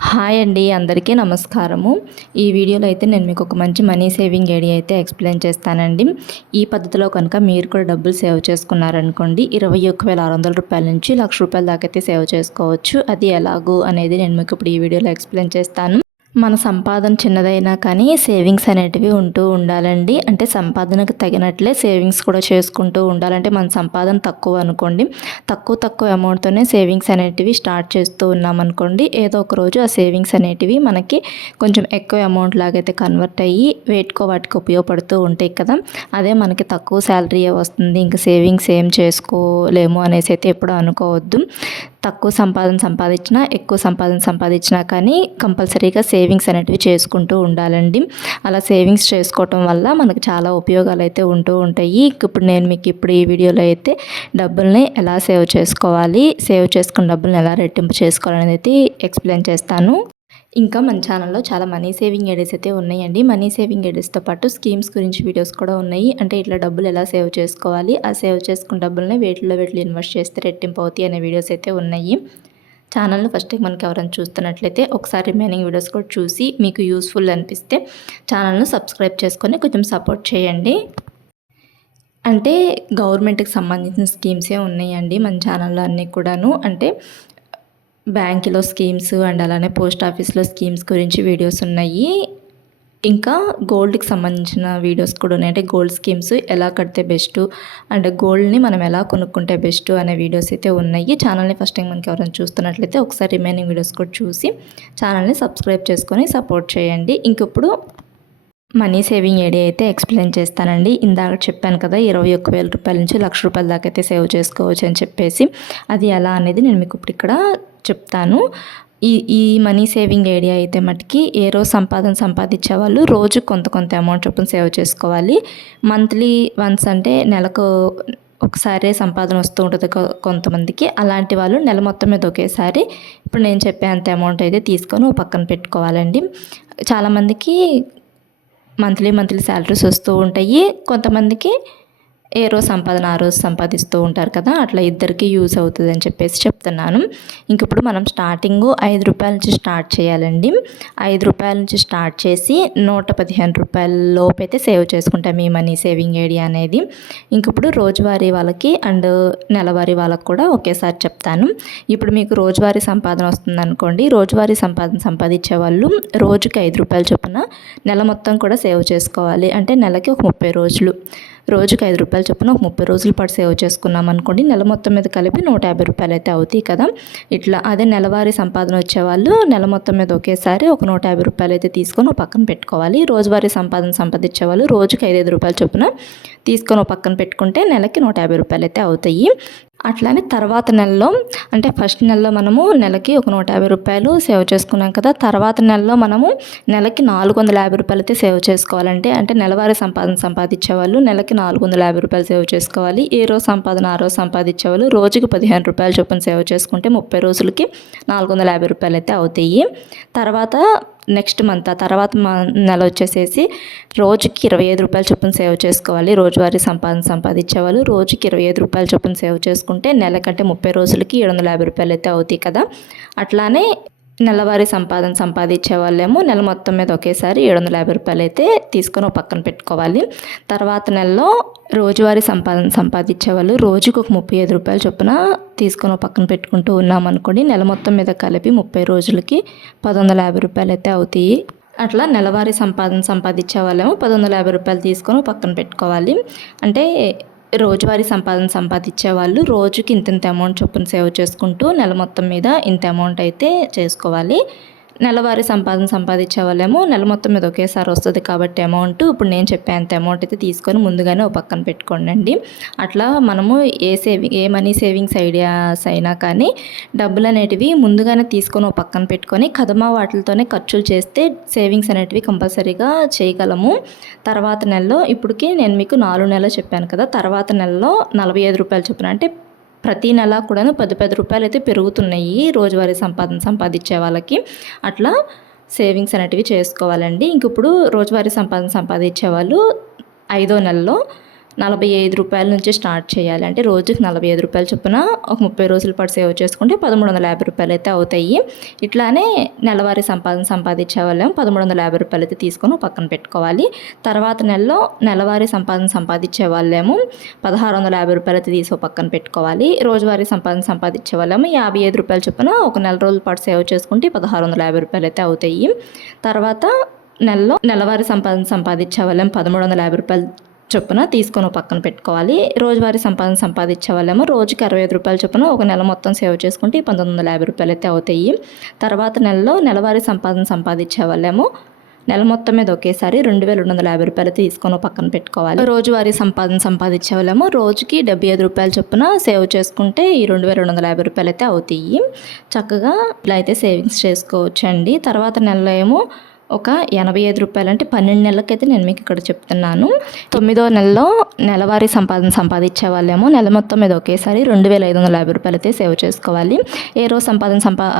Hi అండి, అందరికీ నమస్కారము. ఈ వీడియోలో అయితే నేను మీకు ఒక మంచి మనీ సేవింగ్ ఐడియా అయితే ఎక్స్ప్లెయిన్ చేస్తానండి. ఈ పద్ధతిలో కనుక మీరు కూడా డబ్బులు సేవ్ చేసుకున్నారనుకోండి, 21,600 రూపాయల నుంచి ₹1,00,000 దాకా అయితే సేవ్ చేసుకోవచ్చు. అది ఎలాగో అనేది నేను మీకు ఇప్పుడు ఈ వీడియోలో ఎక్స్ప్లెయిన్ చేస్తాను. మన సంపాదన చిన్నదైనా కానీ సేవింగ్స్ అనేటివి ఉంటూ ఉండాలండి. అంటే సంపాదనకు తగినట్లే సేవింగ్స్ కూడా చేసుకుంటూ ఉండాలంటే మన సంపాదన తక్కువ అనుకోండి, తక్కువ అమౌంట్తోనే సేవింగ్స్ అనేటివి స్టార్ట్ చేస్తూ ఉన్నామనుకోండి, ఏదో ఒక రోజు ఆ సేవింగ్స్ అనేటివి మనకి కొంచెం ఎక్కువ అమౌంట్ లాగైతే కన్వర్ట్ అయ్యి వాటికి ఉపయోగపడుతూ ఉంటాయి కదా. అదే మనకి తక్కువ శాలరీ వస్తుంది, ఇంకా సేవింగ్స్ ఏం చేసుకోలేము అనేసి అయితే ఎప్పుడూ అనుకోవద్దు. తక్కువ సంపాదించినా ఎక్కువ సంపాదించినా కానీ కంపల్సరీగా సేవింగ్స్ అనేటివి చేసుకుంటూ ఉండాలండి. అలా సేవింగ్స్ చేసుకోవటం వల్ల మనకు చాలా ఉపయోగాలు అయితే ఉంటూ ఉంటాయి. ఇప్పుడు నేను మీకు ఈ వీడియోలో అయితే డబ్బుల్ని ఎలా సేవ్ చేసుకోవాలి, సేవ్ చేసుకున్న డబ్బుల్ని ఎలా రెట్టింపు చేసుకోవాలనేది అయితే ఎక్స్ప్లెయిన్ చేస్తాను. ఇంకా మన ఛానల్లో చాలా మనీ సేవింగ్ ఐడియాస్ అయితే ఉన్నాయండి. మనీ సేవింగ్ ఐడియాస్తో పాటు స్కీమ్స్ గురించి వీడియోస్ కూడా ఉన్నాయి. అంటే ఇట్లా డబ్బులు ఎలా సేవ్ చేసుకోవాలి, ఆ సేవ్ చేసుకున్న డబ్బుల్ని వేటిలో ఇన్వెస్ట్ చేస్తే రెట్టింపు అవుతాయి అనే వీడియోస్ అయితే ఉన్నాయి. ఛానల్ని ఫస్ట్ టైం మనకి ఎవరైనా చూస్తున్నట్లయితే ఒకసారి రిమైనింగ్ వీడియోస్ కూడా చూసి మీకు యూస్ఫుల్ అనిపిస్తే ఛానల్ను సబ్స్క్రైబ్ చేసుకొని కొంచెం సపోర్ట్ చేయండి. అంటే గవర్నమెంట్కి సంబంధించిన స్కీమ్సే ఉన్నాయండి మన ఛానల్లో అన్నీ కూడాను. అంటే బ్యాంకులో స్కీమ్స్ అండ్ అలానే పోస్ట్ ఆఫీస్లో స్కీమ్స్ గురించి వీడియోస్ ఉన్నాయి. ఇంకా గోల్డ్కి సంబంధించిన వీడియోస్ కూడా ఉన్నాయి. అంటే గోల్డ్ స్కీమ్స్ ఎలా కడితే బెస్ట్ అండ్ గోల్డ్ని మనం ఎలా కొనుక్కుంటే బెస్ట్ అనే వీడియోస్ అయితే ఉన్నాయి. ఛానల్ని ఫస్ట్ టైం మనకి ఎవరైనా చూస్తున్నట్లయితే ఒకసారి రిమైనింగ్ వీడియోస్ కూడా చూసి ఛానల్ని సబ్స్క్రైబ్ చేసుకొని సపోర్ట్ చేయండి. ఇంకప్పుడు మనీ సేవింగ్ ఐడియా అయితే ఎక్స్ప్లెయిన్ చేస్తానండి. ఇందాక చెప్పాను కదా, 21,000 రూపాయల నుంచి ₹1,00,000 దాకా అయితే సేవ్ చేసుకోవచ్చు అని చెప్పేసి, అది ఎలా అనేది నేను మీకు ఇప్పుడు ఇక్కడ చెప్తాను. ఈ మనీ సేవింగ్ ఐడియా అయితే మటుకి ఏ రోజు సంపాదించే వాళ్ళు రోజు కొంత అమౌంట్ చొప్పున సేవ్ చేసుకోవాలి. మంత్లీ వన్స్ అంటే నెలకు ఒకసారి సంపాదన వస్తూ ఉంటుంది కొంతమందికి. అలాంటి వాళ్ళు నెల మొత్తం మీద ఒకేసారి ఇప్పుడు నేను చెప్పే అంత అమౌంట్ అయితే తీసుకొని పక్కన పెట్టుకోవాలండి. చాలామందికి మంత్లీ శాలరీస్ వస్తూ ఉంటాయి. కొంతమందికి ఏ రోజు సంపాదన ఆ రోజు సంపాదిస్తూ ఉంటారు కదా, అట్లా ఇద్దరికి యూజ్ అవుతుంది అని చెప్పేసి చెప్తున్నాను. ఇంక ఇప్పుడు మనం స్టార్టింగ్ ₹5 నుంచి స్టార్ట్ చేయాలండి. ₹5 నుంచి స్టార్ట్ చేసి ₹115 లోపు అయితే సేవ్ చేసుకుంటాం ఈ మనీ సేవింగ్ ఐడియా అనేది. ఇంక ఇప్పుడు రోజువారీ వాళ్ళకి అండ్ నెలవారీ వాళ్ళకి కూడా ఒకేసారి చెప్తాను. ఇప్పుడు మీకు రోజువారీ సంపాదన వస్తుంది అనుకోండి, రోజువారీ సంపాదించే వాళ్ళు రోజుకి ₹5 చొప్పున నెల మొత్తం కూడా సేవ్ చేసుకోవాలి. అంటే నెలకి ఒక 30 రోజులు, రోజుకి ₹5 చొప్పున ఒక 30 రోజుల పాటు సేవ్ చేసుకున్నాం అనుకోండి, నెల మొత్తం మీద కలిపి ₹150 అయితే అవుతాయి కదా. ఇట్లా అదే నెలవారీ సంపాదన వచ్చేవాళ్ళు నెల మొత్తం మీద ఒకేసారి ఒక ₹150 అయితే తీసుకొని పక్కన పెట్టుకోవాలి. రోజువారీ సంపాదించే వాళ్ళు రోజుకి ₹5 చొప్పున తీసుకొని పక్కన పెట్టుకుంటే నెలకి ₹150 అయితే అవుతాయి. అట్లానే తర్వాత నెలలో, అంటే ఫస్ట్ నెలలో మనము నెలకి ఒక ₹150 సేవ్ చేసుకున్నాం కదా, తర్వాత నెలలో మనము నెలకి ₹450 అయితే సేవ్ చేసుకోవాలంటే, అంటే నెలవారీ సంపాదించే వాళ్ళు నెలకి ₹450 సేవ్ చేసుకోవాలి. ఏ రోజు సంపాదన ఆ రోజు సంపాదించే వాళ్ళు రోజుకి ₹15 చొప్పున సేవ్ చేసుకుంటే 30 రోజులకి ₹450 అయితే అవుతాయి. తర్వాత నెక్స్ట్ మంత్, ఆ తర్వాత నెల వచ్చేసేసి రోజుకి ₹25 చొప్పున సేవ్ చేసుకోవాలి. రోజువారీ సంపాదించే వాళ్ళు రోజుకి ₹25 చొప్పున సేవ్ చేసుకుంటే నెలకంటే 30 రోజులకి ₹750 అయితే అవుతాయి కదా. అట్లానే నెలవారీ సంపాదించే వాళ్ళేమో నెల మొత్తం మీద ఒకేసారి ₹750 అయితే తీసుకొని పక్కన పెట్టుకోవాలి. తర్వాత నెలలో రోజువారీ సంపాదించే వాళ్ళు రోజుకు ఒక ₹35 చొప్పున తీసుకొని పక్కన పెట్టుకుంటూ ఉన్నామనుకోండి, నెల మొత్తం మీద కలిపి 30 రోజులకి ₹1,150 అయితే అవుతాయి. అట్లా నెలవారీ సంపాదించే వాళ్ళేమో ₹1,150 తీసుకొని పక్కన పెట్టుకోవాలి. అంటే రోజువారీ సంపాదించే వాళ్ళు రోజుకి ఇంత అమౌంట్ చొప్పున సేవ్ చేసుకుంటూ నెల మొత్తం మీద ఇంత అమౌంట్ అయితే చేసుకోవాలి. నెలవారీ సంపాదించే వాళ్ళేమో నెల మొత్తం మీద ఒకేసారి వస్తుంది కాబట్టి అమౌంట్ ఇప్పుడు నేను చెప్పేంత అమౌంట్ అయితే తీసుకొని ముందుగానే పక్కన పెట్టుకోండి. అట్లా మనము ఏ మనీ సేవింగ్స్ ఐడియాస్ అయినా కానీ డబ్బులు అనేటివి ముందుగానే తీసుకొని పక్కన పెట్టుకొని కదమా వాటితోనే ఖర్చులు చేస్తే సేవింగ్స్ అనేటివి కంపల్సరీగా చేయగలము. తర్వాత నెలలో ఇప్పటికి నేను మీకు 4 నెలలు చెప్పాను కదా, తర్వాత నెలలో ₹45 చొప్పున, అంటే ప్రతి నెల కూడాను ₹10 అయితే పెరుగుతున్నాయి రోజువారీ సంపాదించే వాళ్ళకి. అట్లా సేవింగ్స్ అనేటివి చేసుకోవాలండి. ఇంక ఇప్పుడు రోజువారీ సంపాదించే వాళ్ళు 5వ నెలలో 45 రూపాయల నుంచి స్టార్ట్ చేయాలి. అంటే రోజుకి 45 రూపాయలు చొప్పున ఒక 30 రోజుల పాటు సేవ్ చేసుకుంటే 1350 రూపాయలు అయితే అవుతాయి. ఇట్లానే నెలవారీ సంపాదించే వాళ్ళేమో 1350 రూపాయలు అయితే తీసుకొని పక్కన పెట్టుకోవాలి. తర్వాత నెలలో నెలవారీ సంపాదించే వాళ్ళేమో 1650 రూపాయలు అయితే తీసి పక్కన పెట్టుకోవాలి. రోజువారీ సంపాదించే వాళ్ళేమో 55 రూపాయలు చొప్పున ఒక నెల రోజుల పాటు సేవ్ చేసుకుంటే 1650 రూపాయలు అయితే అవుతాయి. తర్వాత నెలవారీ సంపాదించే వాళ్ళేమో 1350 రూపాయలు చొప్పున తీసుకొని పక్కన పెట్టుకోవాలి. రోజువారీ సంపాదించే వాళ్ళేమో రోజుకి 65 రూపాయల చొప్పున ఒక నెల మొత్తం సేవ్ చేసుకుంటే 1950 రూపాయలు అయితే అవుతాయి. తర్వాత నెలవారీ సంపాదించే వాళ్ళేమో నెల మొత్తం మీద ఒకేసారి 2250 రూపాయలు తీసుకొని పక్కన పెట్టుకోవాలి. రోజువారీ సంపాదించే వాళ్ళేమో రోజుకి 75 రూపాయల చొప్పున సేవ్ చేసుకుంటే ఈ 2250 రూపాయలు అయితే అవుతాయి. చక్కగా ఇలా అయితే సేవింగ్స్ చేసుకోవచ్చండి. తర్వాత నెలలో ఏమో ఒక 85 రూపాయలు, అంటే 12 నెలలకైతే నేను మీకు ఇక్కడ చెప్తున్నాను. 9వ నెలలో నెలవారీ సంపాదించే వాళ్ళేమో నెల మొత్తం మీద ఒకేసారి 2550 రూపాయలు అయితే సేవ్ చేసుకోవాలి. ఏ రోజు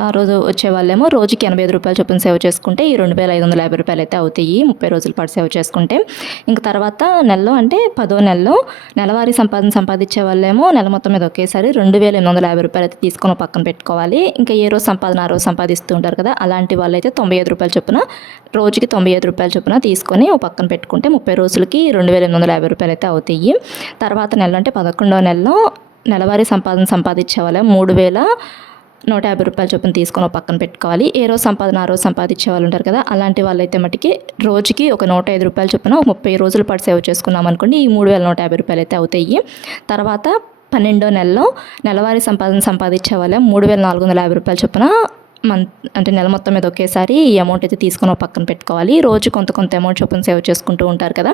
ఆ రోజు వచ్చే వాళ్ళేమో రోజుకి 85 రూపాయలు చొప్పున సేవ్ చేసుకుంటే ఈ 2550 రూపాయలు అయితే అవుతాయి 30 రోజుల పాటు సేవ్ చేసుకుంటే. ఇంక తర్వాత నెలలో అంటే 10వ నెలలో నెలవారీ సంపాదించే వాళ్ళేమో నెల మొత్తం మీద ఒకేసారి 2850 రూపాయలు అయితే తీసుకొని పక్కన పెట్టుకోవాలి. ఇంకా ఏ రోజు ఆ రోజు సంపాదిస్తూ ఉంటారు కదా, అలాంటి వాళ్ళైతే 95 రూపాయల చొప్పున రోజుకి 95 రూపాయల చొప్పున తీసుకొని పక్కన పెట్టుకుంటే 30 రోజులకి 2850 రూపాయలు అయితే అవుతాయి. తర్వాత నెల అంటే 11వ నెలలో నెలవారీ సంపాదించే వాళ్ళ 3150 రూపాయల చొప్పున తీసుకొని పక్కన పెట్టుకోవాలి. ఏ రోజు ఆ రోజు సంపాదించే వాళ్ళు ఉంటారు కదా, అలాంటి వాళ్ళైతే మటుకి రోజుకి ఒక 105 రూపాయల చొప్పున 30 రోజుల పాటు సేవ్ చేసుకున్నాం అనుకోండి, ఈ 3150 రూపాయలు అయితే అవుతాయి. తర్వాత 12వ నెలలో నెలవారీ సంపాదించే వాళ్ళ 3450 రూపాయల చొప్పున అంటే నెల మొత్తం మీద ఒకేసారి ఈ అమౌంట్ అయితే తీసుకొని పక్కన పెట్టుకోవాలి. రోజు కొంత అమౌంట్ చొప్పున సేవ్ చేసుకుంటూ ఉంటారు కదా,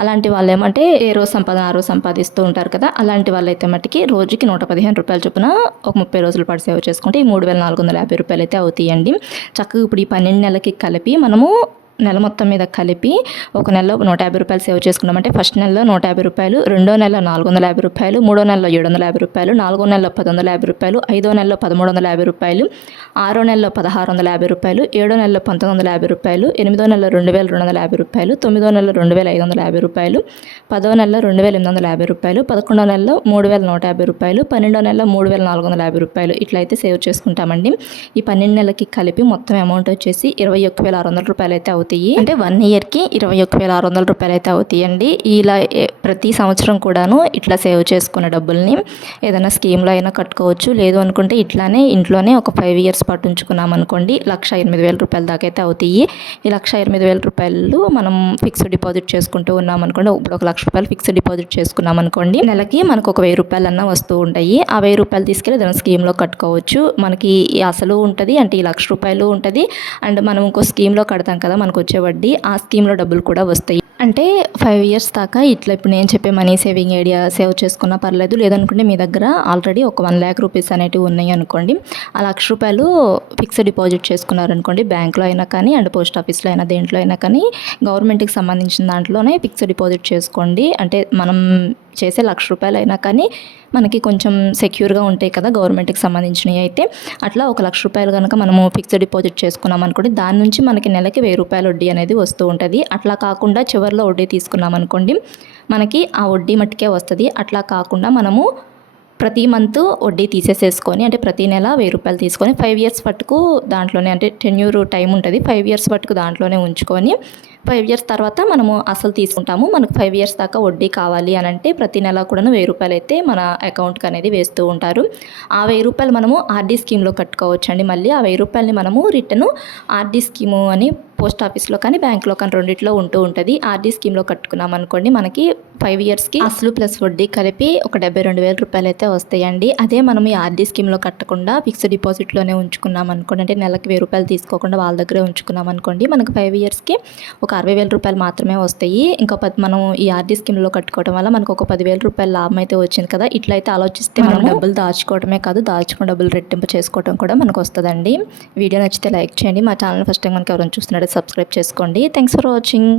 అలాంటి వాళ్ళు ఏమంటే ఏ రోజు ఆ రోజు సంపాదిస్తూ ఉంటారు కదా, అలాంటి వాళ్ళైతే మట్టుకి రోజుకి 115 రూపాయల చొప్పున ఒక 30 రోజుల పాటు సేవ్ చేసుకుంటే ఈ 3450 రూపాయలు అయితే అవుతాయండి. చక్కగా ఇప్పుడు ఈ 12 నెలలకి కలిపి మనము నెల మొత్తం మీద కలిపి ఒక నెలలో 150 రూపాయలు సేవ్ చేసుకున్నామంటే ఫస్ట్ నెలలో 150 రూపాయలు, రెండో నెలలో 450 రూపాయలు, మూడో నెలలో 750 రూపాయలు, నాలుగో నెలలో 1150 రూపాయలు, ఐదో నెలలో 1350 రూపాయలు, ఆరో నెలలో 1650 రూపాయలు, ఏడో నెలలో 1950 రూపాయలు, ఎనిమిదో నెలలో 2250 రూపాయలు, తొమ్మిదో నెలలో 2550 రూపాయలు, పదో నెలలో 2850 రూపాయలు, 11వ నెలలో 3150 రూపాయలు, 12వ నెలలో 3450 రూపాయలు ఇట్లయితే సేవ్ చేసుకుంటామండి. ఈ 12 నెలలకి కలిపి మొత్తం అమౌంట్ వచ్చేసి 21600 రూపాయలు అయితే అవుతాయి. అంటే 1 ఇయర్కి 21600 రూపాయలు అయితే అవుతాయండి. ఇలా ప్రతి సంవత్సరం కూడాను ఇట్లా సేవ్ చేసుకున్న డబ్బుల్ని ఏదైనా స్కీమ్లో అయినా కట్టుకోవచ్చు. లేదు అనుకుంటే ఇట్లానే ఇంట్లోనే ఒక 5 ఇయర్స్ పాటు ఉంచుకున్నాం అనుకోండి 1,80,000 రూపాయల దాకా అయితే అవుతాయి. ఈ 1,80,000 రూపాయలు మనం ఫిక్స్డ్ డిపాజిట్ చేసుకుంటూ ఉన్నాం అనుకోండి, ఇప్పుడు 1,00,000 రూపాయలు ఫిక్స్డ్ డిపాజిట్ చేసుకున్నాం అనుకోండి, నెలకి మనకు ఒక 1000 రూపాయలు అన్న వస్తూ ఉంటాయి. ఆ 1000 రూపాయలు తీసుకెళ్ళి ఏదైనా స్కీమ్లో కట్టుకోవచ్చు. మనకి అసలు ఉంటుంది, అంటే ఈ 1,00,000 రూపాయలు ఉంటుంది, అండ్ మనం ఇంకో స్కీమ్లో కడతాం కదా, మనకు వచ్చే వడ్డీ ఆ స్కీమ్లో డబ్బులు కూడా వస్తాయి. అంటే 5 ఇయర్స్ దాకా ఇట్లా ఇప్పుడు నేను చెప్పే మనీ సేవింగ్ ఐడియా సేవ్ చేసుకున్నా పర్లేదు. లేదనుకుంటే మీ దగ్గర ఆల్రెడీ ఒక 1 lakh రూపీస్ అనేటివి ఉన్నాయి అనుకోండి, ఆ 1,00,000 రూపాయలు ఫిక్స్డ్ డిపాజిట్ చేసుకున్నారనుకోండి, బ్యాంక్లో అయినా కానీ అండ్ పోస్ట్ ఆఫీస్లో అయినా దేంట్లో అయినా కానీ గవర్నమెంట్కి సంబంధించిన దాంట్లోనే ఫిక్స్డ్ డిపాజిట్ చేసుకోండి. అంటే మనం చేసే 1,00,000 రూపాయలు అయినా కానీ మనకి కొంచెం సెక్యూర్గా ఉంటాయి కదా గవర్నమెంట్కి సంబంధించినవి అయితే. అట్లా ఒక 1,00,000 రూపాయలు కనుక మనము ఫిక్స్డ్ డిపాజిట్ చేసుకున్నాం అనుకోండి, దాని నుంచి మనకి నెలకి 1000 రూపాయల వడ్డీ అనేది వస్తూ ఉంటుంది. అట్లా కాకుండా చివరిలో వడ్డీ తీసుకున్నాం అనుకోండి, మనకి ఆ వడ్డీ మట్టుకే వస్తుంది. అట్లా కాకుండా మనము ప్రతి మంత్ వడ్డీ తీసేసేసుకొని, అంటే ప్రతి నెల 1000 రూపాయలు తీసుకొని 5 ఇయర్స్ పట్టుకు దాంట్లోనే, అంటే టెన్యూర్ టైం ఉంటుంది, 5 ఇయర్స్ పట్టుకు దాంట్లోనే ఉంచుకొని 5 ఇయర్స్ తర్వాత మనము అసలు తీసుకుంటాము. మనకు 5 ఇయర్స్ దాకా వడ్డీ కావాలి అని అంటే ప్రతి నెల కూడా 1000 రూపాయలు అయితే మన అకౌంట్కి అనేది వేస్తూ ఉంటారు. ఆ 1000 రూపాయలు మనము ఆర్డీ స్కీమ్లో కట్టుకోవచ్చు అండి. మళ్ళీ ఆ 1000 రూపాయలని మనము రిటర్న్ ఆర్డీ స్కీము అని పోస్ట్ ఆఫీస్లో కానీ బ్యాంక్లో కానీ రెండిట్లో ఉంటూ ఉంటుంది. ఆర్డీ స్కీమ్లో కట్టుకున్నాం అనుకోండి, మనకి 5 ఇయర్స్కి అసలు ప్లస్ వడ్డీ కలిపి ఒక 72,000 రూపాయలు అయితే వస్తాయండి. అదే మనం ఈ ఆర్డీ స్కీమ్లో కట్టకుండా ఫిక్స్డ్ డిపాజిట్లోనే ఉంచుకున్నాం అనుకోండి, అంటే నెలకి 1000 రూపాయలు తీసుకోకుండా వాళ్ళ దగ్గరే ఉంచుకున్నాం అనుకోండి, మనకు 5 ఇయర్స్కి ఒక 60,000 రూపాయలు మాత్రమే వస్తాయి. ఇంకా మనం ఈ ఆర్డీ స్కీమ్లో కట్టుకోవడం వల్ల మనకు ఒక 10,000 రూపాయల లాభం అయితే వచ్చింది కదా. ఇట్లయితే ఆలోచిస్తే మనం డబ్బులు దాచుకోవడమే కాదు, దాచుకున్న డబ్బులు రెట్టింపు చేసుకోవడం కూడా మనకు వస్తుందండి. వీడియో నచ్చితే లైక్ చేయండి. మా ఛానల్ ఫస్ట్ టైం మనకి ఎవరైనా చూస్తున్నట్టు సబ్స్క్రైబ్ చేసుకోండి. Thanks for watching.